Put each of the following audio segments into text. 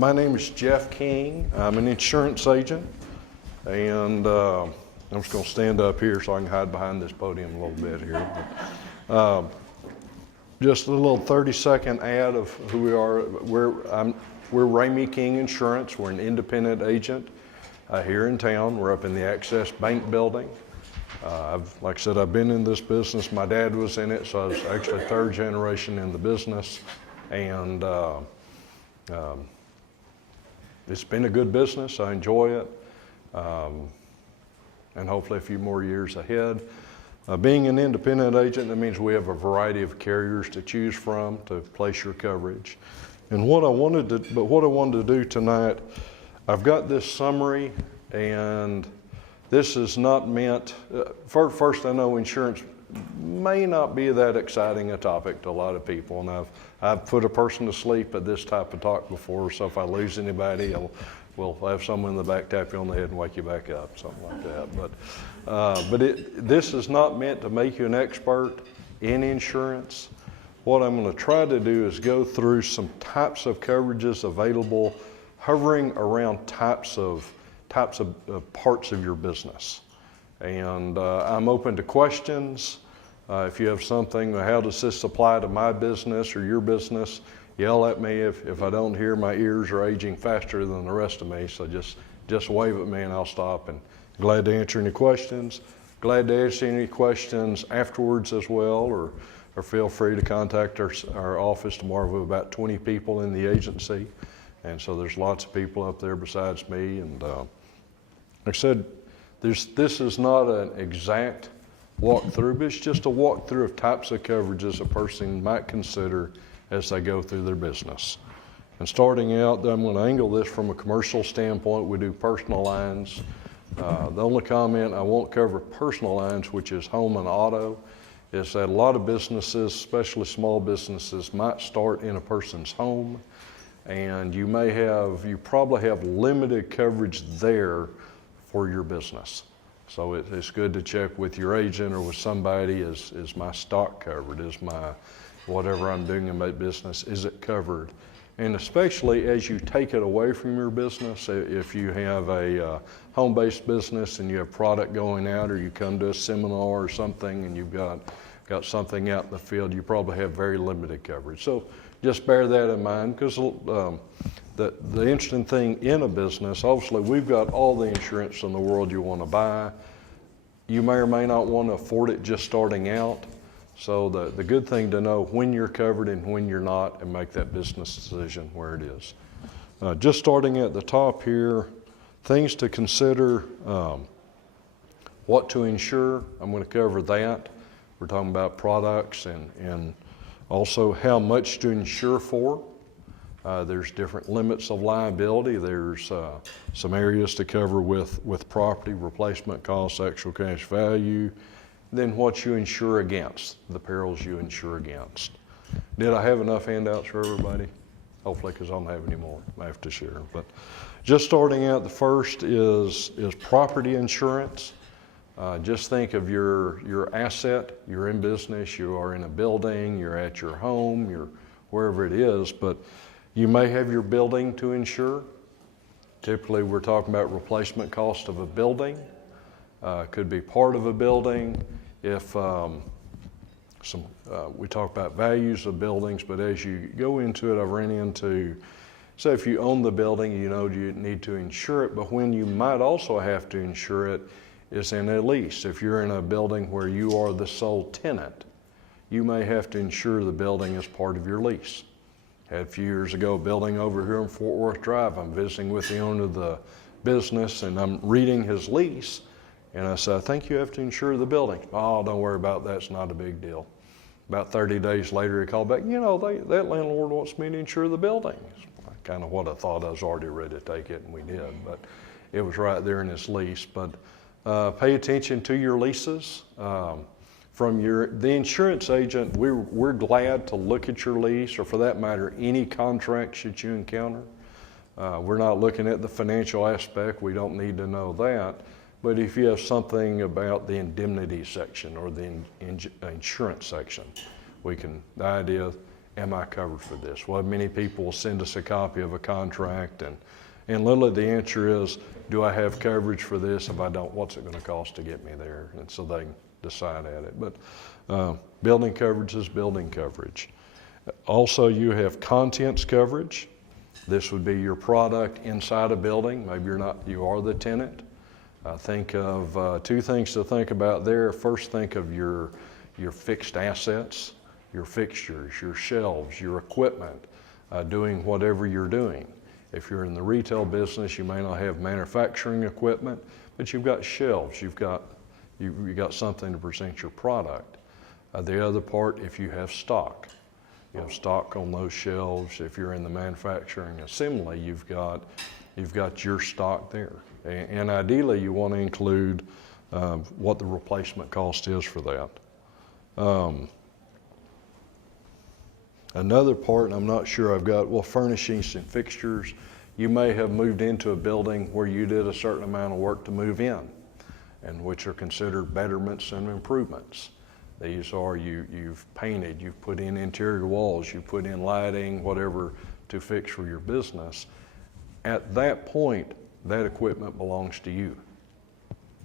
My name is Jeff King. I'm an insurance agent, and I'm just going to stand up here so I can hide behind this podium a little bit here. But, just a little 30-second ad of who we are. We're Ramey King Insurance. We're an independent agent here in town. We're up in the Access Bank building. Like I said, I've been in this business. My dad was in it, so I was actually third generation in the business. And it's been a good business. I enjoy it. And hopefully a few more years ahead. Being an independent agent, that means we have a variety of carriers to choose from to place your coverage. And what I wanted to do tonight, I've got this summary, and this is not meant, first I know insurance may not be that exciting a topic to a lot of people, and I've put a person to sleep at this type of talk before, so if I lose anybody, we'll have someone in the back tap you on the head and wake you back up, something like that. But this is not meant to make you an expert in insurance. What I'm going to try to do is go through some types of coverages available, hovering around types of parts of your business. And I'm open to questions. If you have something, how does this apply to my business or your business? Yell at me if I don't hear. My ears are aging faster than the rest of me, so just wave at me and I'll stop. And glad to answer any questions. Glad to answer any questions afterwards as well, or feel free to contact our office tomorrow. We have about 20 people in the agency, and so there's lots of people up there besides me. And like I said, this is not an exact walkthrough, but it's just a walkthrough of types of coverages a person might consider as they go through their business. And starting out, I'm going to angle this from a commercial standpoint. We do personal lines. The only comment, I won't cover personal lines, which is home and auto, is that a lot of businesses, especially small businesses, might start in a person's home, and you probably have limited coverage there for your business. So it's good to check with your agent or with somebody, is my stock covered? Is my whatever I'm doing in my business, is it covered? And especially as you take it away from your business, if you have a home-based business and you have product going out, or you come to a seminar or something and you've got something out in the field, you probably have very limited coverage. So just bear that in mind, because the interesting thing in a business, obviously we've got all the insurance in the world you want to buy. You may or may not want to afford it just starting out. So the good thing to know when you're covered and when you're not, and make that business decision where it is. Just starting at the top here, things to consider, what to insure. I'm going to cover that. We're talking about products and also how much to insure for. There's different limits of liability. There's some areas to cover with property, replacement costs, actual cash value, then what you insure against, the perils you insure against. Did I have enough handouts for everybody? Hopefully, because I don't have any more I have to share. But just starting out, the first is property insurance. Just think of your asset. You're in business, you are in a building, you're at your home, you're wherever it is, but you may have your building to insure. Typically, we're talking about replacement cost of a building. Could be part of a building. If we talk about values of buildings, but as you go into it, I've ran into, say if you own the building, you know you need to insure it, but when you might also have to insure it is in a lease. If you're in a building where you are the sole tenant, you may have to insure the building as part of your lease. Had a few years ago a building over here in Fort Worth Drive. I'm visiting with the owner of the business, and I'm reading his lease. And I said, I think you have to insure the building. Oh, don't worry about that, it's not a big deal. About 30 days later, he called back, that landlord wants me to insure the building. Kind of what I thought. I was already ready to take it, and we did, but it was right there in his lease. But pay attention to your leases. From the insurance agent, we're glad to look at your lease, or for that matter, any contracts that you encounter. We're not looking at the financial aspect. We don't need to know that. But if you have something about the indemnity section or the insurance section, the idea, am I covered for this? Well, many people will send us a copy of a contract, and literally the answer is, do I have coverage for this? If I don't, what's it going to cost to get me there? And so they can decide at it. But building coverage is building coverage. Also, you have contents coverage. This would be your product inside a building. Maybe you are the tenant. Think of two things to think about there. First, think of your fixed assets, your fixtures, your shelves, your equipment, doing whatever you're doing. If you're in the retail business, you may not have manufacturing equipment, but you've got shelves, you've got something to present your product. The other part, if you have stock, you have stock on those shelves. If you're in the manufacturing assembly, you've got your stock there. And ideally, you want to include what the replacement cost is for that. Another part, and I'm not sure I've got, furnishings and fixtures. You may have moved into a building where you did a certain amount of work to move in, and which are considered betterments and improvements. These are you've painted, you've put in interior walls, you put in lighting, whatever to fix for your business. At that point, that equipment belongs to you,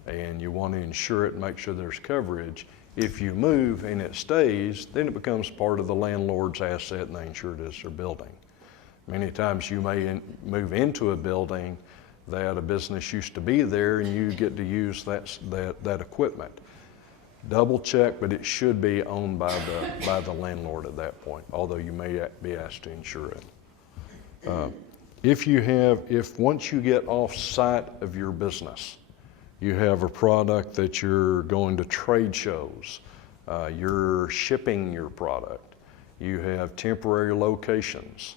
and you want to insure it and make sure there's coverage. If you move and it stays, then it becomes part of the landlord's asset and they insure it as their building. Many times you may move into a building that a business used to be there and you get to use that equipment. Double check, but it should be owned by the landlord at that point, although you may be asked to insure it. If once you get off site of your business, you have a product that you're going to trade shows, you're shipping your product, you have temporary locations,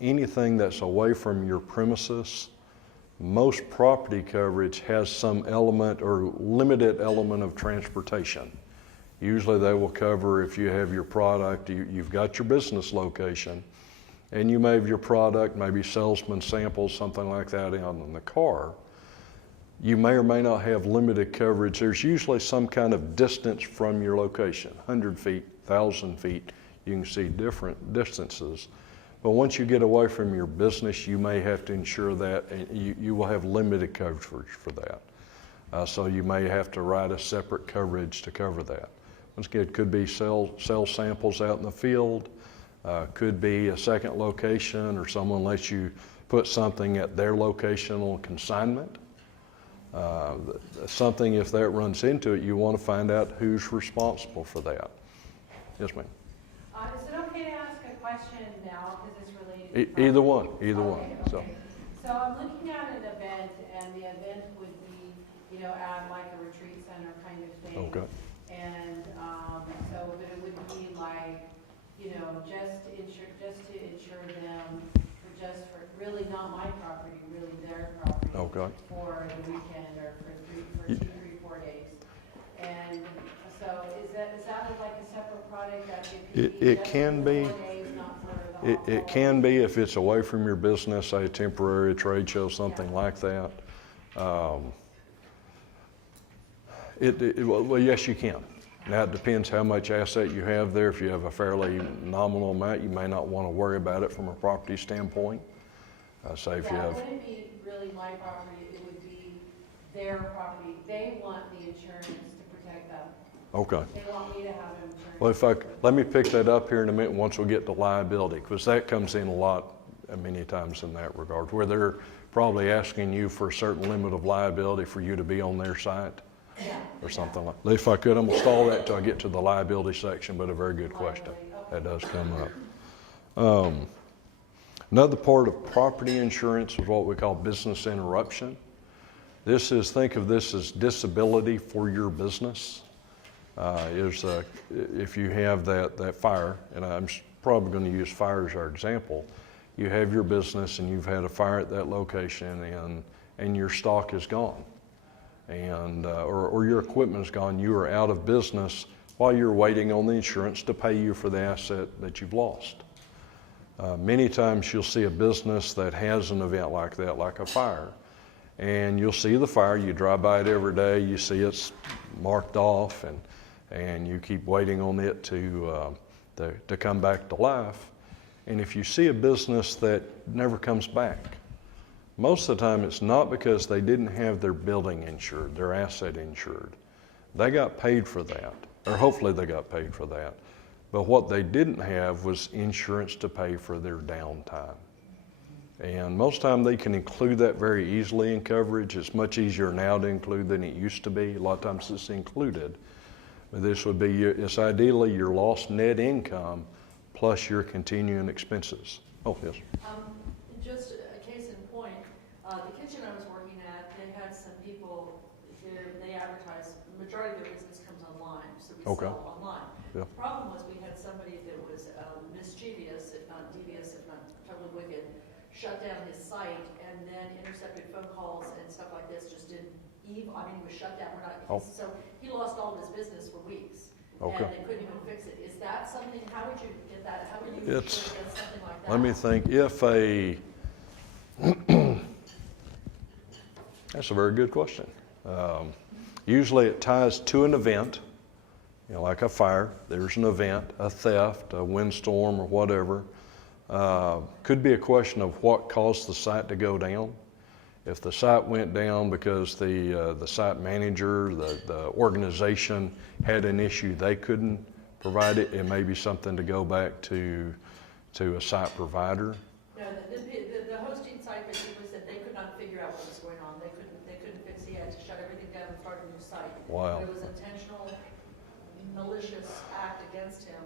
anything that's away from your premises, most property coverage has some element or limited element of transportation. Usually they will cover if you have your product, you've got your business location, and you may have your product, maybe salesman samples, something like that in the car. You may or may not have limited coverage. There's usually some kind of distance from your location, 100 feet, 1,000 feet. You can see different distances. But once you get away from your business, you may have to insure that, and you will have limited coverage for that. So you may have to write a separate coverage to cover that. Once again, it could be sell samples out in the field, could be a second location, or someone lets you put something at their location on consignment. Something, if that runs into it, you want to find out who's responsible for that. Yes, ma'am. Is it okay to ask a question now because it's related to Either one. Okay. So I'm looking at an event, and the event would be, at like a retreat center kind of thing. Okay. And but it would be like, just to insure them for really not my property, really their property. Okay. For the weekend or for 4 days. And so is that like a separate product that it can be. 4 days, not for the whole It can be if it's away from your business, say a temporary trade show, something like that. Well, yes, you can. Now it depends how much asset you have there. If you have a fairly nominal amount, you may not want to worry about it from a property standpoint. Say if you have. It wouldn't be really my property, it would be their property. They want the insurance to protect them. Okay. They want me to have insurance. Well, let me pick that up here in a minute once we get to liability, because that comes in a lot, many times in that regard, where they're probably asking you for a certain limit of liability for you to be on their site. Or something like that. If I could, I'm going to stall that till I get to the liability section, but a very good question. That does come up. Another part of property insurance is what we call business interruption. Think of this as disability for your business. If you have that fire, and I'm probably going to use fire as our example, you have your business and you've had a fire at that location and your stock is gone. Or your equipment is gone, you are out of business while you're waiting on the insurance to pay you for the asset that you've lost. Many times you'll see a business that has an event like that, like a fire, and you'll see the fire, you drive by it every day, you see it's marked off, and you keep waiting on it to to come back to life. And if you see a business that never comes back, most of the time it's not because they didn't have their building insured, their asset insured. They got paid for that, or hopefully they got paid for that. But what they didn't have was insurance to pay for their downtime. And most of the time they can include that very easily in coverage. It's much easier now to include than it used to be. A lot of times it's included. But this would be, it's ideally your lost net income plus your continuing expenses. Oh, yes. Just a case in point, the kitchen I was working at, they had some people, they advertise, the majority of their business comes online, so we sell online. Yeah. The problem was we had somebody that was mischievous, if not devious, if not totally wicked, shut down his site and then intercepted phone calls and stuff like this, just didn't even, I mean, he was shut down. So he lost all of his business for weeks. Okay. And they couldn't even fix it. Is that something, how would you get that, how would you get something like that? Let me think, that's a very good question. Usually it ties to an event, like a fire, there's an event, a theft, a windstorm or whatever. Could be a question of what caused the site to go down. If the site went down because the site manager, the organization had an issue they couldn't provide it, it may be something to go back to a site provider. No, the hosting site basically said they could not figure out what was going on. They couldn't fix it. He had to shut everything down and start a new site. Wow. But it was intentional, malicious act against him.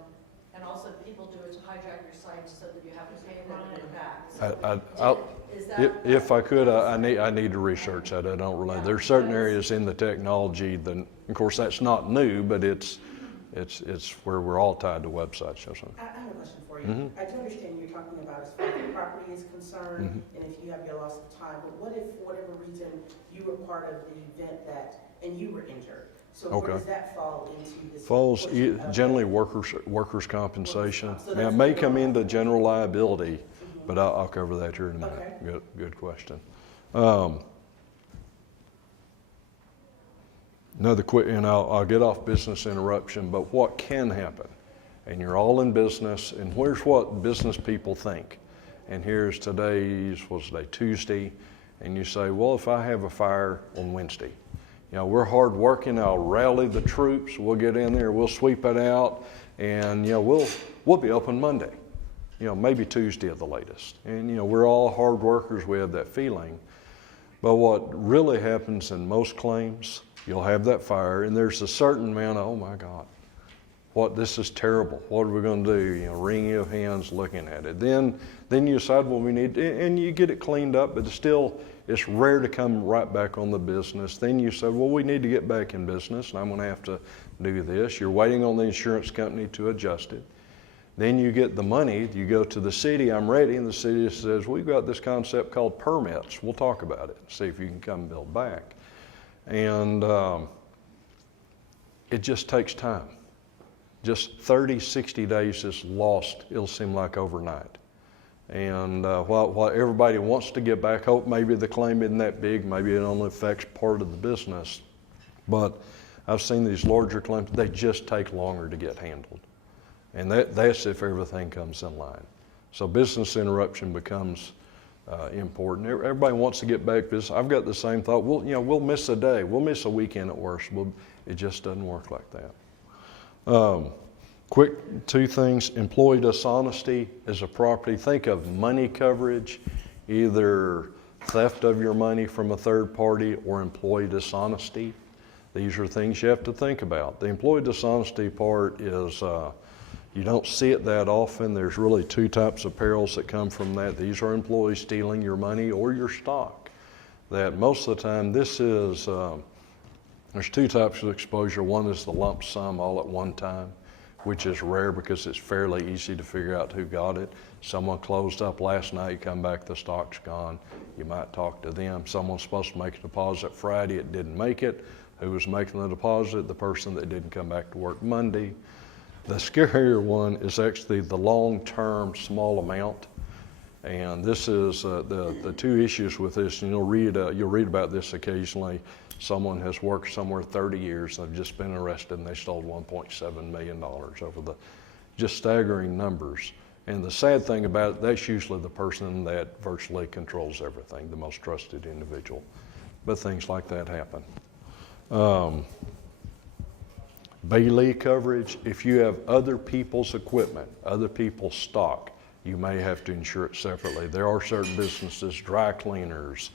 And also people do it to hijack your site so that you have to pay them to get it back. So if I could, I need to research that. I don't really. There's certain areas in the technology that, of course, that's not new, but it's where we're all tied to websites. Yes, I have a question for you. Mm-hmm. I do understand you're talking about as far as the property is concerned, Mm-hmm. and if you have your loss of time. But what if, for whatever reason, you were part of the event and you were injured? So where does that fall into this? Falls portion of generally it? workers' compensation. So Now, it may come into general liability, but I'll cover that here in a minute. Okay. Good question. Another quick, and I'll get off business interruption, but what can happen? And you're all in business, and here's what business people think. And here's Tuesday, and you say, well, if I have a fire on Wednesday, we're hard working, I'll rally the troops, we'll get in there, we'll sweep it out, and we'll be open Monday, maybe Tuesday at the latest. And we're all hard workers, we have that feeling. But what really happens in most claims, you'll have that fire, and there's a certain amount of, oh my God, this is terrible. What are we going to do? Wringing of hands looking at it. Then you decide, well, we need, and you get it cleaned up, but it's rare to come right back on the business. Then you say, well, we need to get back in business, and I'm going to have to do this. You're waiting on the insurance company to adjust it. Then you get the money, you go to the city, I'm ready, and the city says, we've got this concept called permits. We'll talk about it, see if you can come build back. And it just takes time. Just 30, 60 days is lost, it'll seem like overnight. And while everybody wants to get back, hope maybe the claim isn't that big, maybe it only affects part of the business. But I've seen these larger claims, they just take longer to get handled. And that's if everything comes in line. So business interruption becomes important. Everybody wants to get back business. I've got the same thought. We'll miss a day. We'll miss a weekend at worst. It just doesn't work like that. Quick two things. Employee dishonesty is a property. Think of money coverage, either theft of your money from a third party or employee dishonesty. These are things you have to think about. The employee dishonesty part is you don't see it that often. There's really two types of perils that come from that. These are employees stealing your money or your stock. That most of the time there's two types of exposure. One is the lump sum all at one time, which is rare because it's fairly easy to figure out who got it. Someone closed up last night, you come back, the stock's gone. You might talk to them. Someone's supposed to make a deposit Friday, it didn't make it. Who was making the deposit? The person that didn't come back to work Monday. The scarier one is actually the long-term small amount. And this is the two issues with this. You'll read about this occasionally. Someone has worked somewhere 30 years and they've just been arrested and they stole $1.7 million over just staggering numbers. And the sad thing about it, that's usually the person that virtually controls everything, the most trusted individual. But things like that happen. Bailey coverage, if you have other people's equipment, other people's stock, you may have to insure it separately. There are certain businesses, dry cleaners,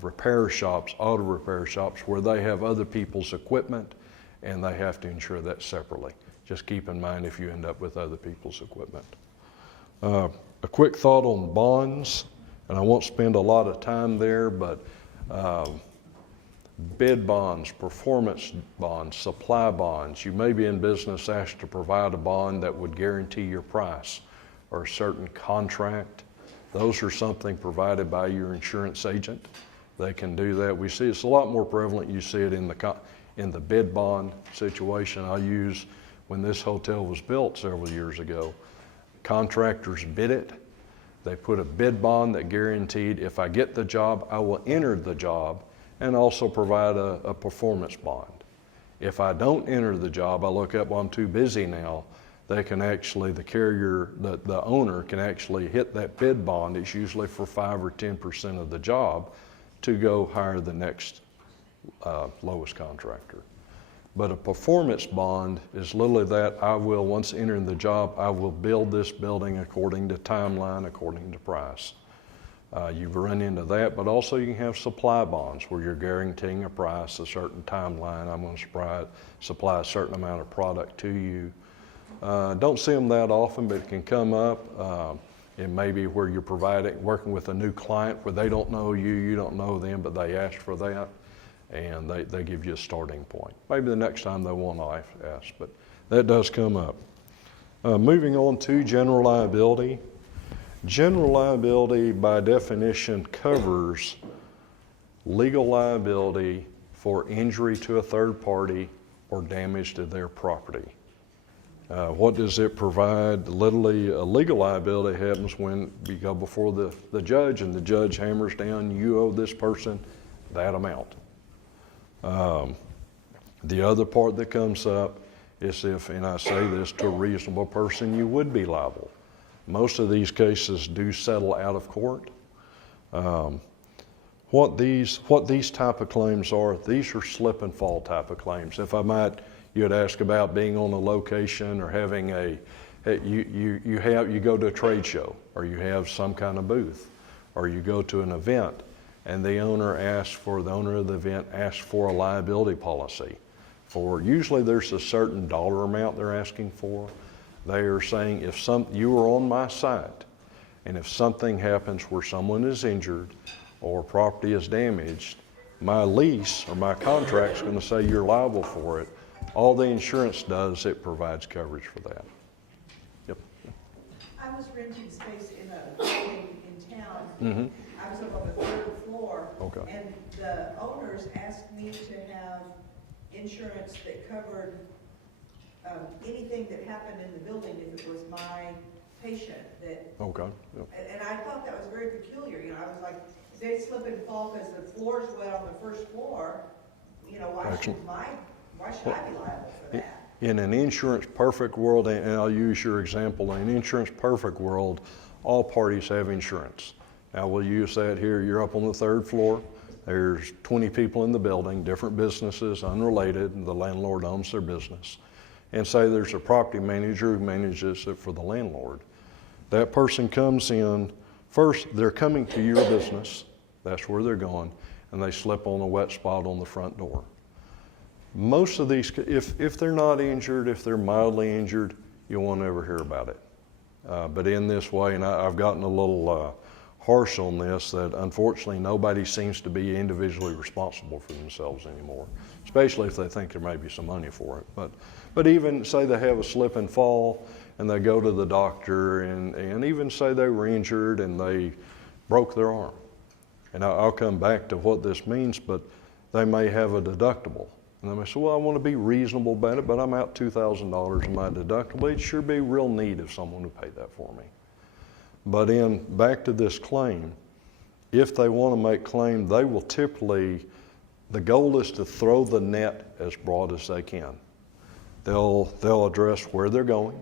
repair shops, auto repair shops, where they have other people's equipment and they have to insure that separately. Just keep in mind if you end up with other people's equipment. A quick thought on bonds, and I won't spend a lot of time there, but bid bonds, performance bonds, supply bonds. You may be in business asked to provide a bond that would guarantee your price or a certain contract. Those are something provided by your insurance agent. They can do that. We see it's a lot more prevalent. You see it in the bid bond situation. I use when this hotel was built several years ago. Contractors bid it. They put a bid bond that guaranteed if I get the job, I will enter the job and also provide a performance bond. If I don't enter the job, I look up, well, I'm too busy now. They can actually, the carrier, the owner can actually hit that bid bond. It's usually for 5 or 10% of the job to go hire the next lowest contractor. But a performance bond is literally that I will, once entering the job, I will build this building according to timeline, according to price. You've run into that, but also you can have supply bonds where you're guaranteeing a price, a certain timeline. I'm going to supply a certain amount of product to you. Don't see them that often, but it can come up. It may be where you're working with a new client where they don't know you, you don't know them, but they ask for that. And they give you a starting point. Maybe the next time they won't ask, but that does come up. Moving on to general liability. General liability, by definition, covers legal liability for injury to a third party or damage to their property. What does it provide? Literally, legal liability happens when you go before the judge and the judge hammers down, you owe this person that amount. The other part that comes up is if, and I say this to a reasonable person, you would be liable. Most of these cases do settle out of court. What these type of claims are, these are slip and fall type of claims. If I might, you had asked about being on a location or having you go to a trade show or you have some kind of booth or you go to an event and the owner of the event asks for a liability policy. Usually there's a certain dollar amount they're asking for. They are saying you are on my site and if something happens where someone is injured or property is damaged, my lease or my contract is going to say you're liable for it. All the insurance does, it provides coverage for that. Yep. I was renting space in a building in town. Mm-hmm. I was up on the 3rd floor. Okay. And the owners asked me to have insurance that covered anything that happened in the building if it was my patient. Okay. Yep. And I thought that was very peculiar. I was like, if they slip and fall because the floor's wet on the 1st floor, why should I be liable for that? In an insurance perfect world, and I'll use your example, in an insurance perfect world, all parties have insurance. Now we'll use that here. You're up on the 3rd floor. There's 20 people in the building, different businesses, unrelated, and the landlord owns their business. And say there's a property manager who manages it for the landlord. That person comes in, first they're coming to your business, that's where they're going, and they slip on a wet spot on the front door. Most of these, if they're not injured, if they're mildly injured, you won't ever hear about it. But in this way, and I've gotten a little harsh on this, that unfortunately nobody seems to be individually responsible for themselves anymore, especially if they think there may be some money for it. But even say they have a slip and fall and they go to the doctor and even say they were injured and they broke their arm. And I'll come back to what this means, but they may have a deductible. And they may say, well, I want to be reasonable about it, but I'm out $2,000 in my deductible. It'd sure be real neat if someone would pay that for me. But back to this claim, if they want to make claim, they will typically, the goal is to throw the net as broad as they can. They'll address where they're going.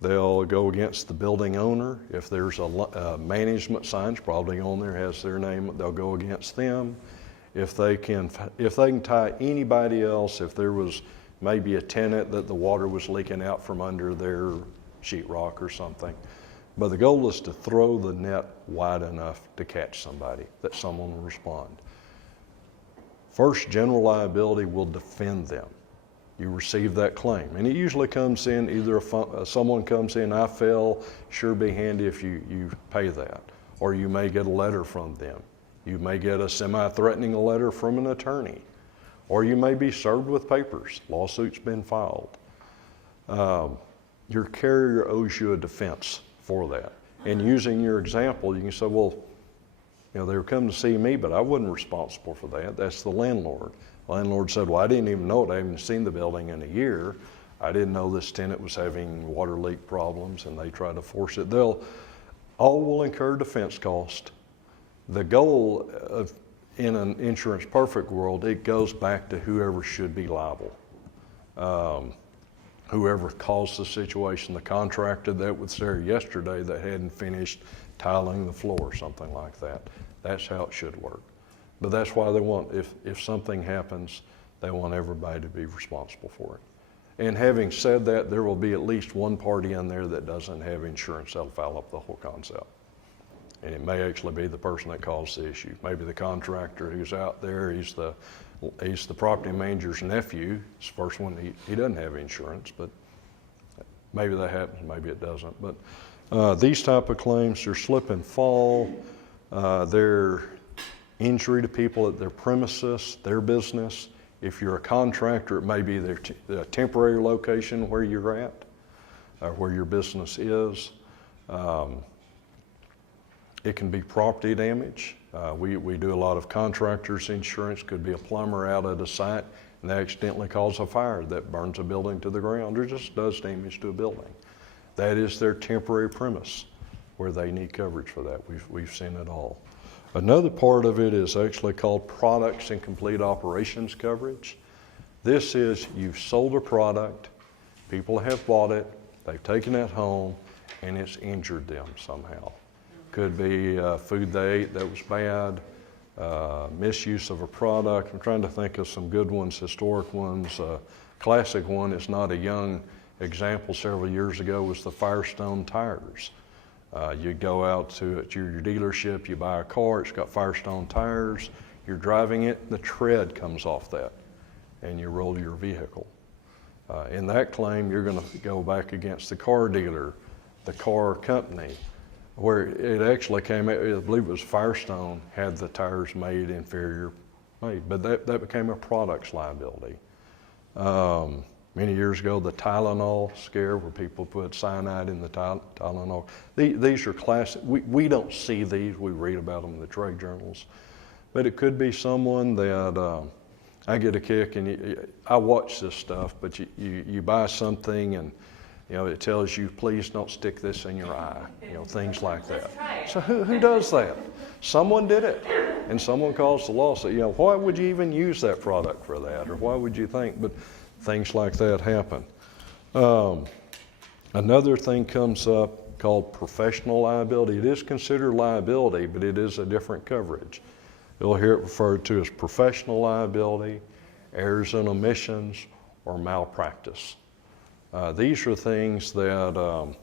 They'll go against the building owner. If there's a management sign, it's probably on there, has their name, they'll go against them. If they can tie anybody else, if there was maybe a tenant that the water was leaking out from under their sheetrock or something. But the goal is to throw the net wide enough to catch somebody, that someone will respond. First, general liability will defend them. You receive that claim. And it usually comes in, either someone comes in, I fell, sure be handy if you pay that. Or you may get a letter from them. You may get a semi-threatening letter from an attorney. Or you may be served with papers. Lawsuit's been filed. Your carrier owes you a defense for that. And using your example, you can say, well, they were coming to see me, but I wasn't responsible for that. That's the landlord. The landlord said, well, I didn't even know it. I haven't seen the building in a year. I didn't know this tenant was having water leak problems, and they tried to force it. All will incur defense cost. The goal of, in an insurance perfect world, it goes back to whoever should be liable. Whoever caused the situation, the contractor that was there yesterday that hadn't finished tiling the floor or something like that. That's how it should work. But that's why they want, if something happens, they want everybody to be responsible for it. And having said that, there will be at least one party in there that doesn't have insurance. That'll foul up the whole concept. And it may actually be the person that caused the issue. Maybe the contractor who's out there, he's the property manager's nephew. It's the first one, he doesn't have insurance, but maybe that happens, maybe it doesn't. But these type of claims, they're slip and fall, they're injury to people at their premises, their business. If you're a contractor, it may be their temporary location where you're at, or where your business is. It can be property damage. We do a lot of contractors insurance. Could be a plumber out at a site and they accidentally cause a fire that burns a building to the ground or just does damage to a building. That is their temporary premise where they need coverage for that. We've seen it all. Another part of it is actually called products and complete operations coverage. This is you've sold a product, people have bought it, they've taken it home, and it's injured them somehow. Could be food they ate that was bad, misuse of a product. I'm trying to think of some good ones, historic ones. Classic one is not a young example several years ago was the Firestone tires. You go out to your dealership, you buy a car, it's got Firestone tires, you're driving it, the tread comes off that, and you roll your vehicle. In that claim, you're going to go back against the car dealer, the car company, where it actually came out, I believe it was Firestone, had the tires made inferior made, but that became a products liability. Many years ago, the Tylenol scare, where people put cyanide in the Tylenol. These are classic. We don't see these. We read about them in the trade journals. But it could be someone that I get a kick, and I watch this stuff, but you buy something, and it tells you, please don't stick this in your eye, things like that. So who does that? Someone did it, and someone caused the lawsuit. Why would you even use that product for that, or why would you think? But things like that happen. Another thing comes up called professional liability. It is considered liability, but it is a different coverage. You'll hear it referred to as professional liability, errors and omissions, or malpractice. These are things that,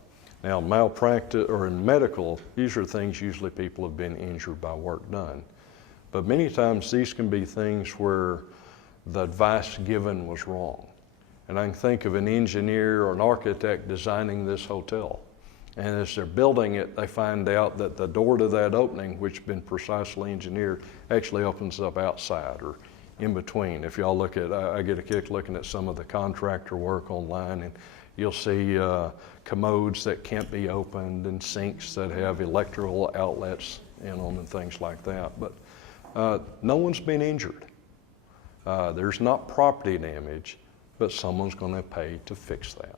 now malpractice, or in medical, these are things usually people have been injured by work done. But many times these can be things where the advice given was wrong. And I can think of an engineer or an architect designing this hotel. And as they're building it, they find out that the door to that opening, which has been precisely engineered, actually opens up outside or in between. If y'all look at, I get a kick looking at some of the contractor work online, and you'll see commodes that can't be opened and sinks that have electrical outlets in them and things like that. But no one's been injured. There's not property damage, but someone's going to pay to fix that.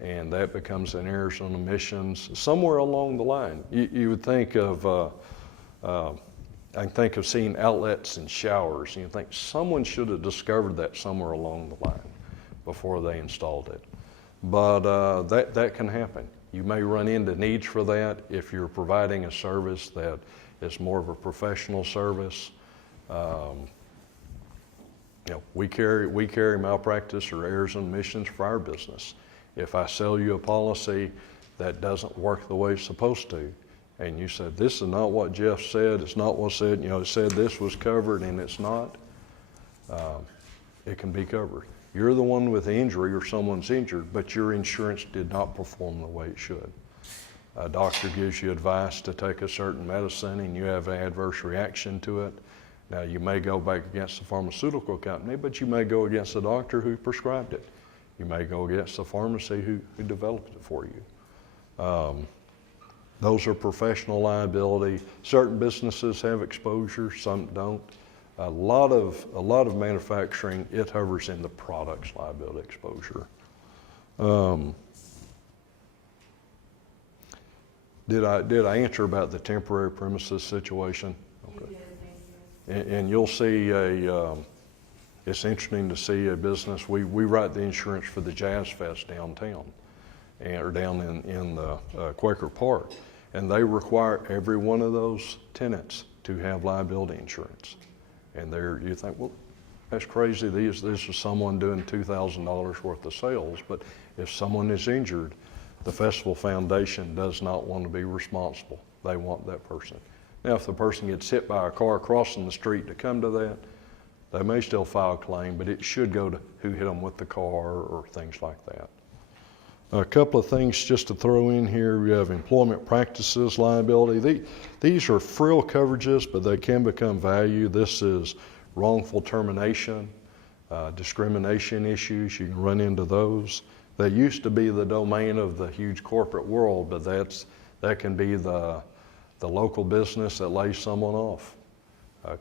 And that becomes an errors and omissions somewhere along the line. You would think of, I can think of seeing outlets in showers, and you think someone should have discovered that somewhere along the line before they installed it. But that can happen. You may run into needs for that if you're providing a service that is more of a professional service. We carry malpractice or errors and omissions for our business. If I sell you a policy that doesn't work the way it's supposed to, and you said, this is not what Jeff said, it's not what said, it said this was covered and it's not, it can be covered. You're the one with the injury or someone's injured, but your insurance did not perform the way it should. A doctor gives you advice to take a certain medicine and you have an adverse reaction to it. Now, you may go back against the pharmaceutical company, but you may go against the doctor who prescribed it. You may go against the pharmacy who developed it for you. Those are professional liability. Certain businesses have exposure, some don't. A lot of manufacturing, it hovers in the product's liability exposure. Did I answer about the temporary premises situation? You did, thank you. And you'll see it's interesting to see a business. We write the insurance for the Jazz Fest downtown, or down in the Quaker Park, and they require every one of those tenants to have liability insurance. And you think, well, that's crazy. This is someone doing $2,000 worth of sales, but if someone is injured, the Festival Foundation does not want to be responsible. They want that person. Now, if the person gets hit by a car crossing the street to come to that, they may still file a claim, but it should go to who hit them with the car or things like that. A couple of things just to throw in here. We have employment practices liability. These are frill coverages, but they can become value. This is wrongful termination, discrimination issues. You can run into those. They used to be the domain of the huge corporate world, but that can be the local business that lays someone off.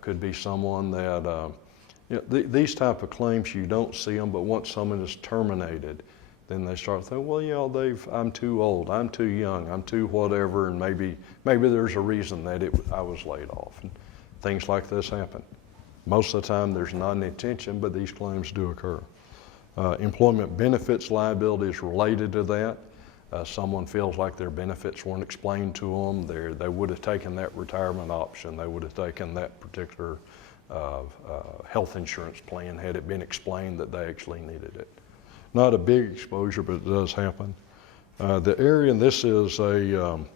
Could be someone that, these type of claims, you don't see them, but once someone is terminated, then they start thinking, well, I'm too old, I'm too young, I'm too whatever, and maybe there's a reason that I was laid off. And things like this happen. Most of the time there's not an intention, but these claims do occur. Employment benefits liability is related to that. Someone feels like their benefits weren't explained to them. They would have taken that retirement option. They would have taken that particular health insurance plan had it been explained that they actually needed it. Not a big exposure, but it does happen. The area, and this is and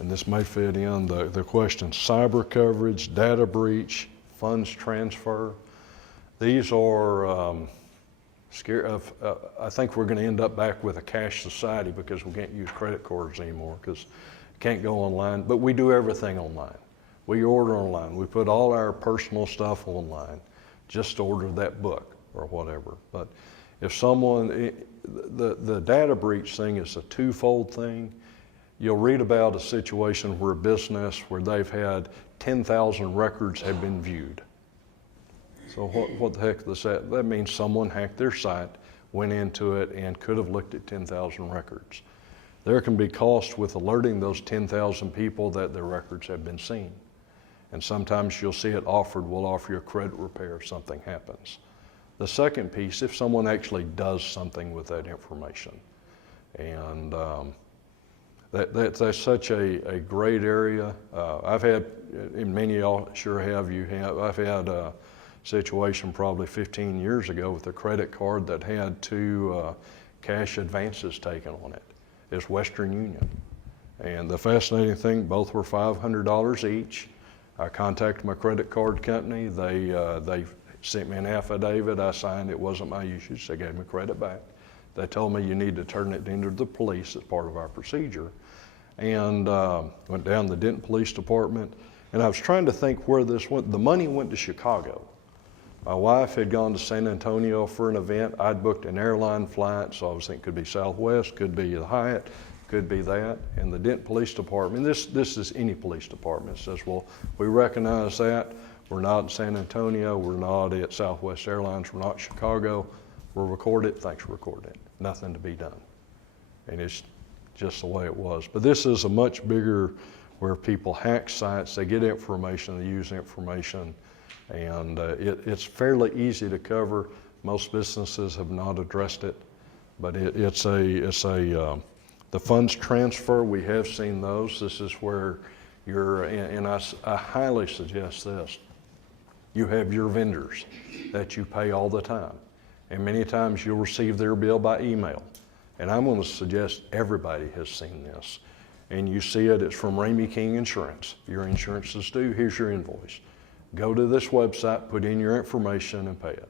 this may fit in the question, cyber coverage, data breach, funds transfer. These are scary. I think we're going to end up back with a cash society because we can't use credit cards anymore because can't go online, but we do everything online. We order online. We put all our personal stuff online just to order that book or whatever. But if someone, the data breach thing is a twofold thing. You'll read about a situation where a business where they've had 10,000 records have been viewed. So what the heck is that? That means someone hacked their site, went into it, and could have looked at 10,000 records. There can be cost with alerting those 10,000 people that their records have been seen. And sometimes you'll see it offered, we'll offer you a credit repair if something happens. The second piece, if someone actually does something with that information. And that's such a great area. I've had, and many of y'all sure have, I've had a situation probably 15 years ago with a credit card that had 2 cash advances taken on it. It's Western Union. And the fascinating thing, both were $500 each. I contacted my credit card company. They sent me an affidavit. I signed. It wasn't my usage. They gave me credit back. They told me you need to turn it into the police as part of our procedure. And went down to the Denton Police Department. And I was trying to think where this went. The money went to Chicago. My wife had gone to San Antonio for an event. I'd booked an airline flight, so I was thinking it could be Southwest, could be the Hyatt, could be that. And the Denton Police Department, this is any police department, says, well, we recognize that. We're not in San Antonio. We're not at Southwest Airlines. We're not Chicago. We'll record it. Thanks for recording it. Nothing to be done. And it's just the way it was. But this is a much bigger where people hack sites. They get information. They use information. And it's fairly easy to cover. Most businesses have not addressed it. But the funds transfer, we have seen those. This is where I highly suggest this. You have your vendors that you pay all the time. And many times you'll receive their bill by email. And I'm going to suggest everybody has seen this. And you see it's from Ramey King Insurance. Your insurance is due, here's your invoice. Go to this website, put in your information and pay it.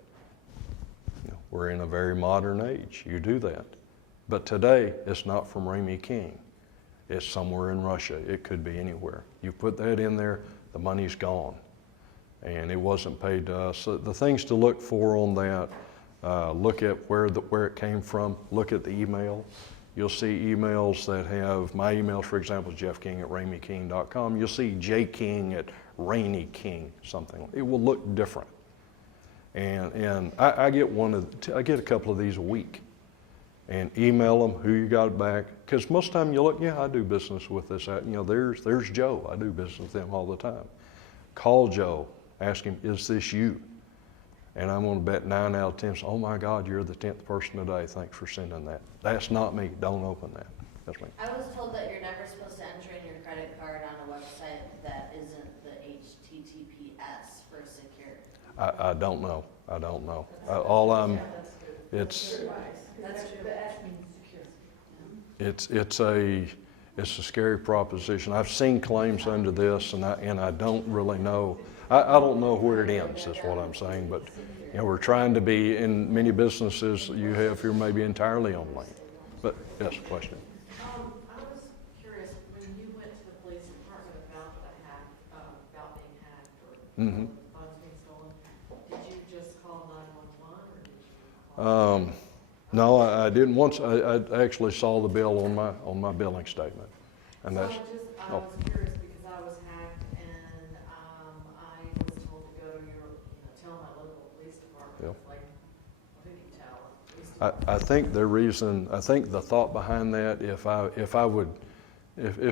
We're in a very modern age, you do that. But today, it's not from Ramey King. It's somewhere in Russia, it could be anywhere. You put that in there, the money's gone. And it wasn't paid to us. So the things to look for on that, look at where it came from, look at the email. You'll see emails that have, my emails, for example, is jeffking@rameyking.com. You'll see jking@raineyking, something. It will look different. And I get I get a couple of these a week. And email them who you got back. Because most of the time you look, yeah, I do business with this. There's Joe. I do business with them all the time. Call Joe, ask him, is this you? And I'm going to bet 9 out of 10, oh my God, you're the 10th person today. Thanks for sending that. That's not me. Don't open that. That's me. I was told that you're never supposed to enter in your credit card on a website that isn't the HTTPS for security. I don't know. It's a scary proposition. I've seen claims under this, and I don't really know. I don't know where it ends, is what I'm saying. But we're trying to be, in many businesses you have here, maybe entirely online. But yes, question. I was curious, when you went to the police department about being hacked or funds being stolen, did you just call 911 or did you call? No, I didn't. Once I actually saw the bill on my billing statement, and that's. I was curious because I was hacked and I was told to go to tell my local police department. Yep. Like, who do you tell? I think the thought behind that, if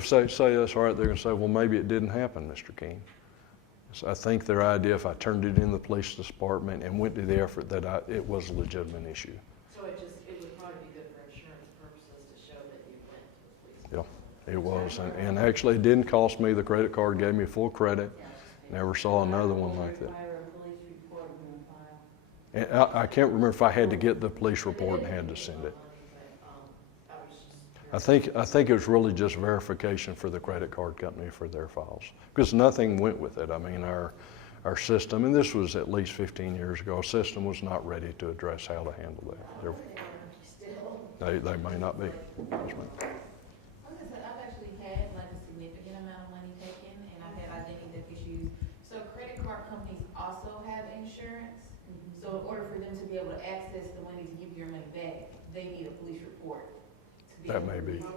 say that's all right, they're going to say, well, maybe it didn't happen, Mr. King. So I think their idea, if I turned it in the police department and went to the effort, that it was a legitimate issue. So it would probably be good for insurance purposes to show that you went to the police. Yeah, it was, and actually it didn't cost me. The credit card gave me full credit. Never saw another one like that. And I can't remember if I had to get the police report and had to send it. I think it was really just verification for the credit card company for their files, because nothing went with it. I mean, our system, and this was at least 15 years ago, our system was not ready to address how to handle that. They may not be. Yes, ma'am. I've actually had like a significant amount of money taken, and I've had identity theft issues. So credit card companies also have insurance. So in order for them to be able to access the money to give you your money back, they need a police report. That may be. So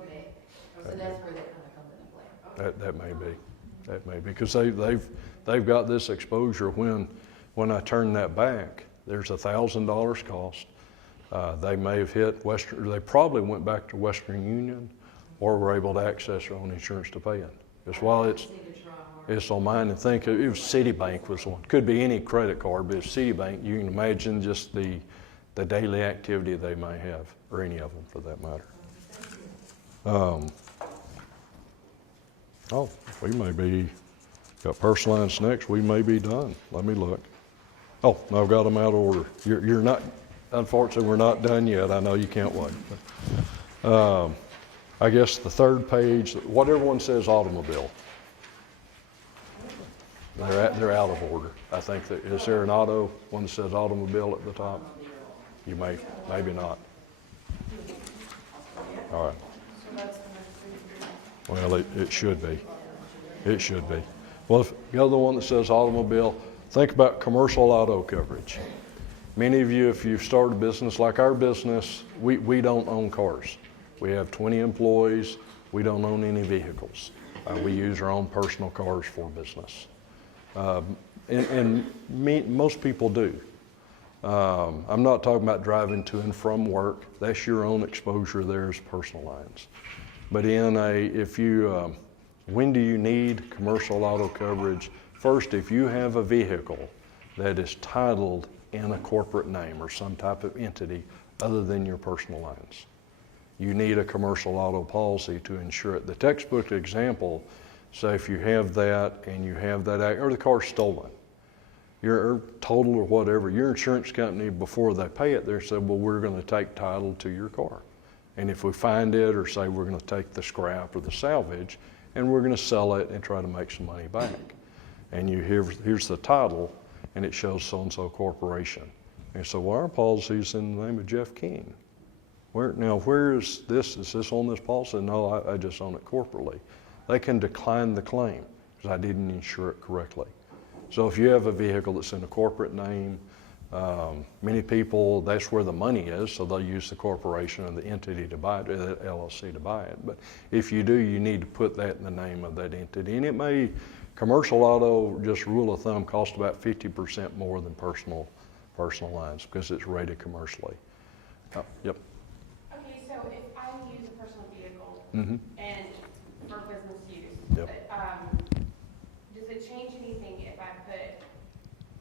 that's where that kind of comes into play. That may be. That may be, because they've got this exposure. When I turn that back, there's $1,000 cost. They may have hit they probably went back to Western Union, or were able to access their own insurance to pay it. Because while it's on mine, and think it was Citibank was one. Could be any credit card, but it's Citibank. You can imagine just the daily activity they may have, or any of them for that matter. We may be, got personal lines next, we may be done. Let me look. Oh, no, I've got them out of order. You're not, unfortunately, we're not done yet. I know you can't wait. But, I guess the third page, what everyone says automobile. They're out of order. I think is there an one that says automobile at the top? You maybe not. All right. Well, it should be. It should be. Well, if the other one that says automobile, think about commercial auto coverage. Many of you, if you've started a business like our business, we don't own cars. We have 20 employees. We don't own any vehicles. We use our own personal cars for business. Most people do. I'm not talking about driving to and from work. That's your own exposure there as personal lines. But when do you need commercial auto coverage? First, if you have a vehicle that is titled in a corporate name or some type of entity other than your personal lines. You need a commercial auto policy to insure it. The textbook example, say if you have that and you have that, or the car's stolen, your total or whatever, your insurance company, before they pay it, they say, well, we're going to take title to your car. And if we find it, or say we're going to take the scrap or the salvage, and we're going to sell it and try to make some money back. And here's the title, and it shows so-and-so corporation. And so, well, our policy's in the name of Jeff King. Where is this? Is this on this policy? No, I just own it corporately. They can decline the claim because I didn't insure it correctly. So if you have a vehicle that's in a corporate name, many people, that's where the money is, so they'll use the corporation or the entity to buy it, or the LLC to buy it. But if you do, you need to put that in the name of that entity. And it may, commercial auto, just rule of thumb, cost about 50% more than personal lines because it's rated commercially. Yep. Okay, so if I use a personal vehicle Mm-hmm. and for business use, Yep. does it change anything if I put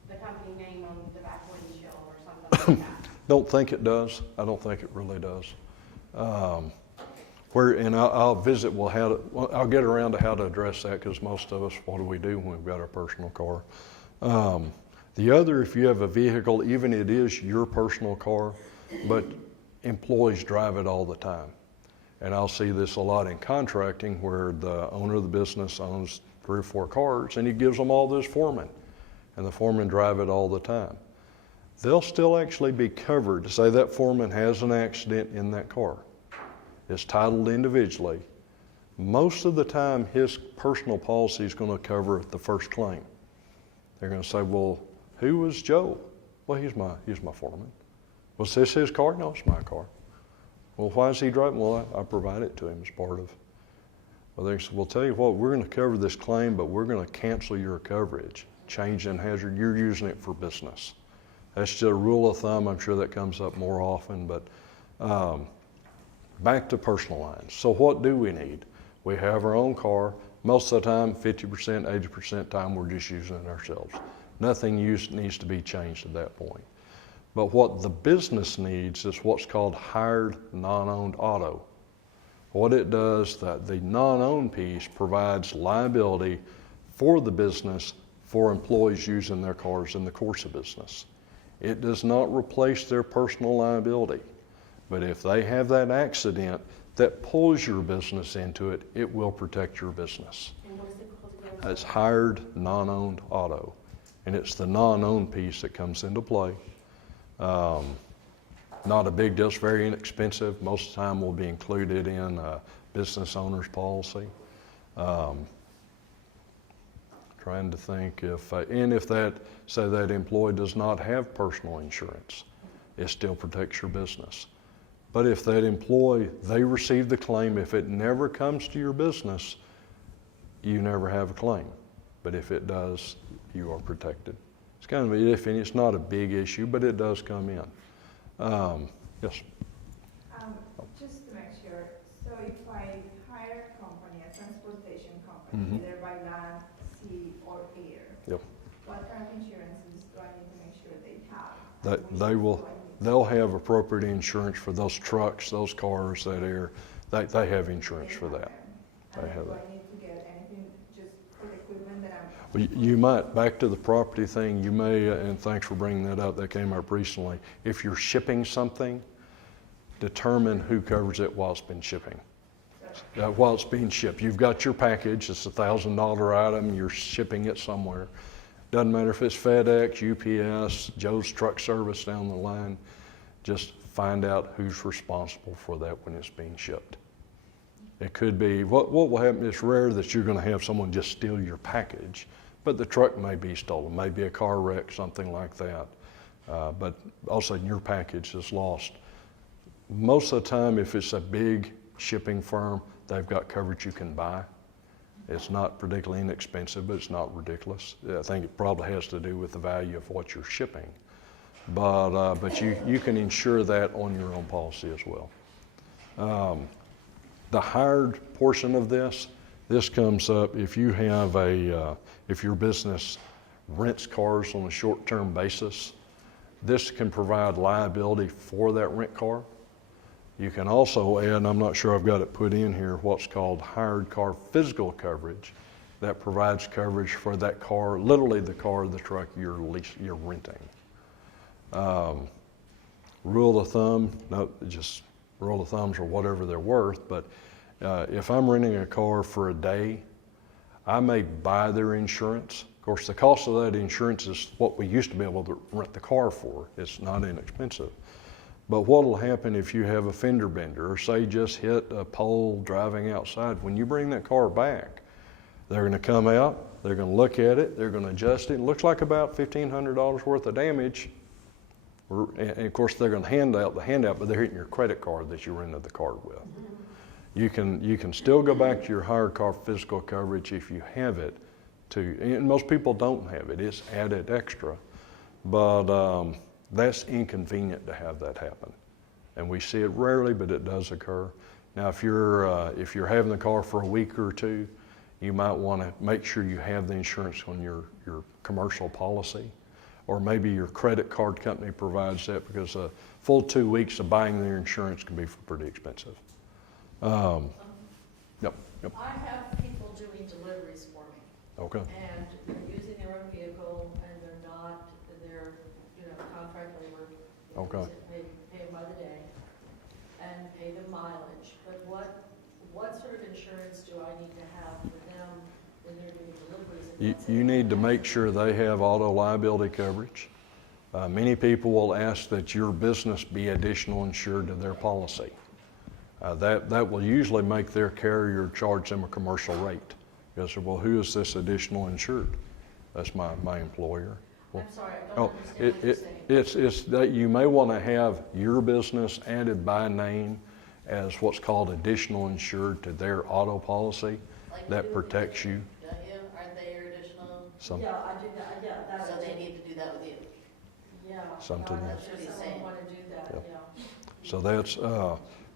the company name on the back windshield or something like that? Don't think it does. I don't think it really does. I'll visit. I'll get around to how to address that because most of us, what do we do when we've got our personal car? The other, if you have a vehicle, even it is your personal car, but employees drive it all the time. And I'll see this a lot in contracting where the owner of the business owns 3 or 4 cars and he gives them all to his foreman. And the foreman drive it all the time. They'll still actually be covered to say that foreman has an accident in that car. It's titled individually. Most of the time, his personal policy is going to cover the first claim. They're going to say, well, who was Joe? Well, he's my foreman. Was this his car? No, it's my car. Well, why is he driving? Well, I provide it to him as part of. Well, they say, well, tell you what, we're going to cover this claim, but we're going to cancel your coverage. Change in hazard, you're using it for business. That's just a rule of thumb. I'm sure that comes up more often, but back to personal lines. So what do we need? We have our own car. Most of the time, 50%, 80% time, we're just using it ourselves. Nothing needs to be changed at that point. But what the business needs is what's called hired non-owned auto. What it does, the non-owned piece provides liability for the business for employees using their cars in the course of business. It does not replace their personal liability. But if they have that accident that pulls your business into it, it will protect your business. And what is it called again? It's hired non-owned auto. And it's the non-owned piece that comes into play. Not a big deal, it's very inexpensive. Most of the time will be included in a business owner's policy. Trying to think if that, say that employee does not have personal insurance, it still protects your business. But if that employee, they receive the claim, if it never comes to your business, you never have a claim. But if it does, you are protected. It's kind of an if, and it's not a big issue, but it does come in. Yes? Just to make sure, so if I hire a company, a transportation company, either by land, sea, or air, Yep. what kind of insurances do I need to make sure they have? They'll have appropriate insurance for those trucks, those cars, that air. They have insurance for that. They have Do that. I need to get anything just for the equipment that I'm? Well, you might, back to the property thing, you may, and thanks for bringing that up, that came up recently. If you're shipping something, determine who covers it while it's been shipping. While it's being shipped. You've got your package, it's a $1,000 item, you're shipping it somewhere. Doesn't matter if it's FedEx, UPS, Joe's Truck Service down the line, just find out who's responsible for that when it's being shipped. It could be, what will happen, it's rare that you're going to have someone just steal your package, but the truck may be stolen, maybe a car wreck, something like that. But all of a sudden your package is lost. Most of the time, if it's a big shipping firm, they've got coverage you can buy. It's not particularly inexpensive, but it's not ridiculous. I think it probably has to do with the value of what you're shipping. But you can insure that on your own policy as well. The hired portion of this comes up if you have if your business rents cars on a short-term basis. this can provide liability for that rent car. You can also add, and I'm not sure I've got it put in here, what's called hired car physical coverage that provides coverage for that car, literally the car, the truck you're renting. Rule of thumb, no, just rule of thumbs are whatever they're worth, but if I'm renting a car for a day, I may buy their insurance. Of course, the cost of that insurance is what we used to be able to rent the car for. It's not inexpensive. But what will happen if you have a fender bender, or say just hit a pole driving outside? When you bring that car back, they're going to come out, they're going to look at it, they're going to adjust it. It looks like about $1,500 worth of damage. And of course, they're going to hand out the handout, but they're hitting your credit card that you rented the car with. You can still go back to your hired car physical coverage if you have it. And most people don't have it. It's added extra. But that's inconvenient to have that happen. And we see it rarely, but it does occur. Now, if you're having the car for a week or two, you might want to make sure you have the insurance on your commercial policy. Or maybe your credit card company provides that, because a full 2 weeks of buying their insurance can be pretty expensive. Yep. I have people doing deliveries for me, Okay. and they're using their own vehicle, and they're contract labor. They Okay. use it, pay them by the day, and pay them mileage. But what sort of insurance do I need to have for them when they're doing deliveries? And what's You it- need to make sure they have auto liability coverage. Many people will ask that your business be additional insured to their policy. That will usually make their carrier charge them a commercial rate. Because, well, who is this additional insured? That's my employer. Well, I'm sorry, I don't understand what you're saying. it's that you may want to have your business added by name as what's called additional insured to their auto policy. Like That you, protects you. Don't you? Aren't they your additional? Some, Yeah, I do that, yeah, that. So they need to do that with you. Yeah. Something I'm else. sure That's what he's someone saying. want to do that, Yep. yeah. So that's,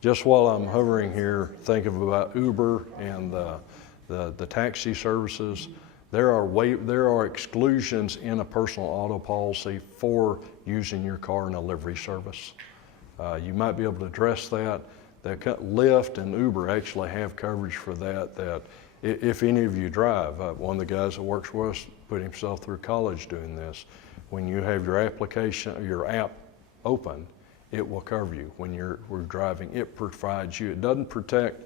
just while I'm hovering here, think about Uber and the taxi services. There are exclusions in a personal auto policy for using your car in a livery service. You might be able to address that. Lyft and Uber actually have coverage for that if any of you drive. One of the guys that works with us put himself through college doing this. When you have your application, your app open, it will cover you when we're driving. It provides you. It doesn't protect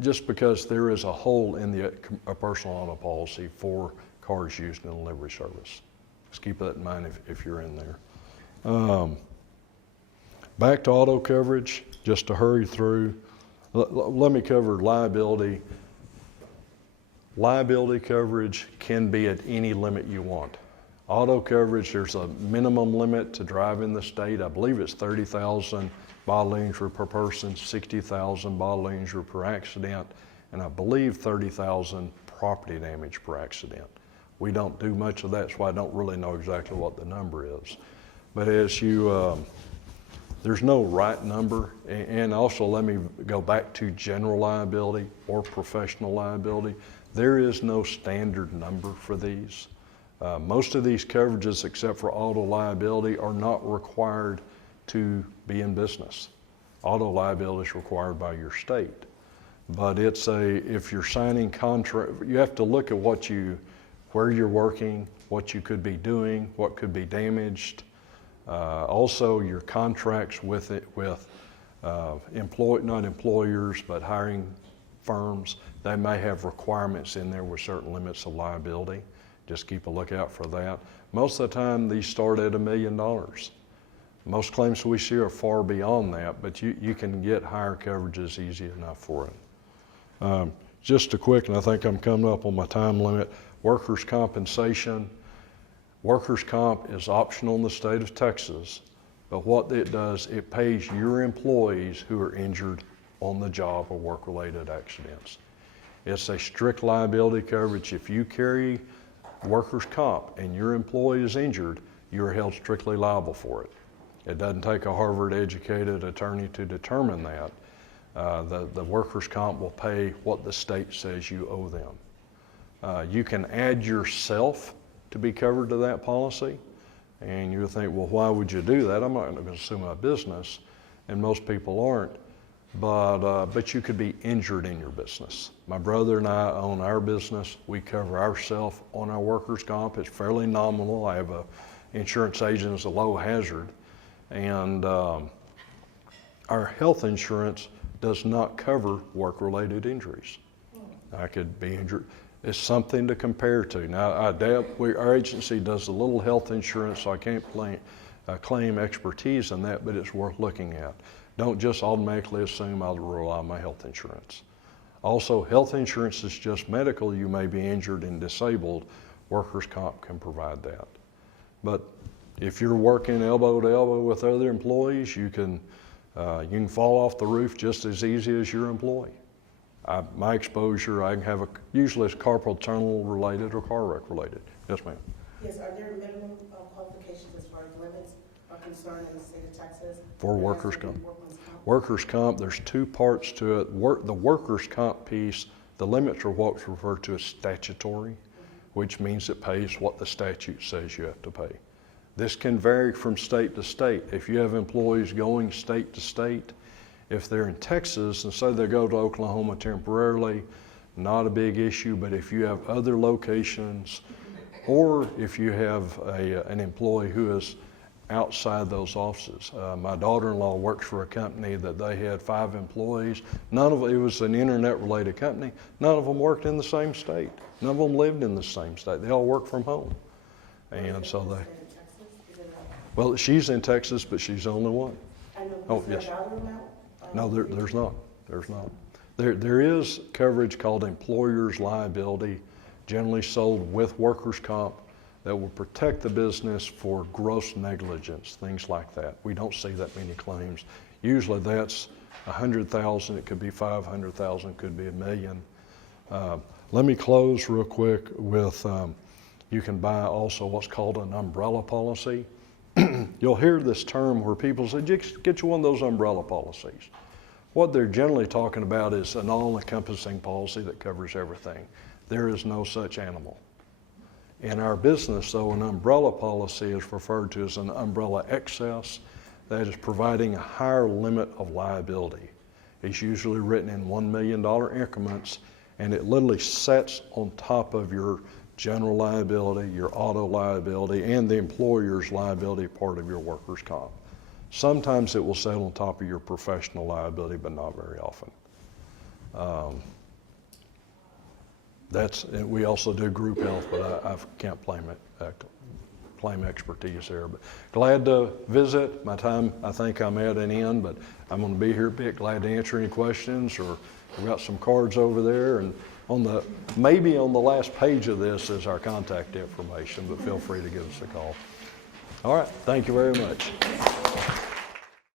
just because there is a hole in a personal auto policy for cars used in a livery service. Just keep that in mind if you're in there. Back to auto coverage, just to hurry through. Let me cover liability. Liability coverage can be at any limit you want. Auto coverage, there's a minimum limit to drive in the state. I believe it's 30,000 bodily injury per person, 60,000 bodily injury per accident, and I believe 30,000 property damage per accident. We don't do much of that, so I don't really know exactly what the number is. But as there's no right number, and also let me go back to general liability or professional liability. There is no standard number for these. Most of these coverages, except for auto liability, are not required to be in business. Auto liability is required by your state. But if you're signing contract, you have to look at where you're working, what you could be doing, what could be damaged. Also, your contracts with not employers, but hiring firms, they may have requirements in there with certain limits of liability. Just keep a lookout for that. Most of the time, these start at $1 million. Most claims we see are far beyond that, but you can get higher coverages easy enough for it. Just a quick, and I think I'm coming up on my time limit, workers' compensation. Workers' comp is optional in the state of Texas, but what it does, it pays your employees who are injured on the job or work-related accidents. It's a strict liability coverage. If you carry workers' comp and your employee is injured, you're held strictly liable for it. It doesn't take a Harvard-educated attorney to determine that. The workers' comp will pay what the state says you owe them. You can add yourself to be covered to that policy, And you think, well, why would you do that? I'm not going to sue my business, and most people aren't. But you could be injured in your business. My brother and I own our business. We cover ourselves on our workers' comp. It's fairly nominal. I have a insurance agent that's a low hazard. And our health insurance does not cover work-related injuries. I could be injured. It's something to compare to. Now, our agency does a little health insurance, so I can't claim expertise in that, but it's worth looking at. Don't just automatically assume I'll rely on my health insurance. Also, health insurance is just medical. You may be injured and disabled. Workers' comp can provide that. But if you're working elbow to elbow with other employees, you can fall off the roof just as easy as your employee. My exposure, I can have usually it's carpal tunnel related or car wreck related. Yes, ma'am. Yes, are there minimum qualifications as far as limits are concerned in the state of Texas? For workers' comp. Workers' comp, there's two parts to it. The workers' comp piece, the limits are what's referred to as statutory, which means it pays what the statute says you have to pay. This can vary from state to state. If you have employees going state to state, if they're in Texas and say they go to Oklahoma temporarily, not a big issue, but if you have other locations, or if you have an employee who is outside those offices. My daughter-in-law works for a company that they had 5 employees. It was an internet-related company. None of them worked in the same state. None of them lived in the same state. They all worked from home. And so well, she's in Texas, but she's the only one. Oh, yes. No, there's not. There's not. There is coverage called employer's liability, generally sold with workers' comp, that will protect the business for gross negligence, things like that. We don't see that many claims. Usually that's 100,000, it could be 500,000, it could be $1 million. Let me close real quick with, you can buy also what's called an umbrella policy. You'll hear this term where people say, get you one of those umbrella policies. What they're generally talking about is an all-encompassing policy that covers everything. There is no such animal. In our business, though, an umbrella policy is referred to as an umbrella excess that is providing a higher limit of liability. It's usually written in $1 million increments, and it literally sets on top of your general liability, your auto liability, and the employer's liability part of your workers' comp. Sometimes it will set on top of your professional liability, but not very often. We also do group health, but I can't claim expertise there. But glad to visit. My time, I think I'm at an end, but I'm going to be here a bit. Glad to answer any questions, or we've got some cards over there, and maybe on the last page of this is our contact information, but feel free to give us a call. All right, thank you very much.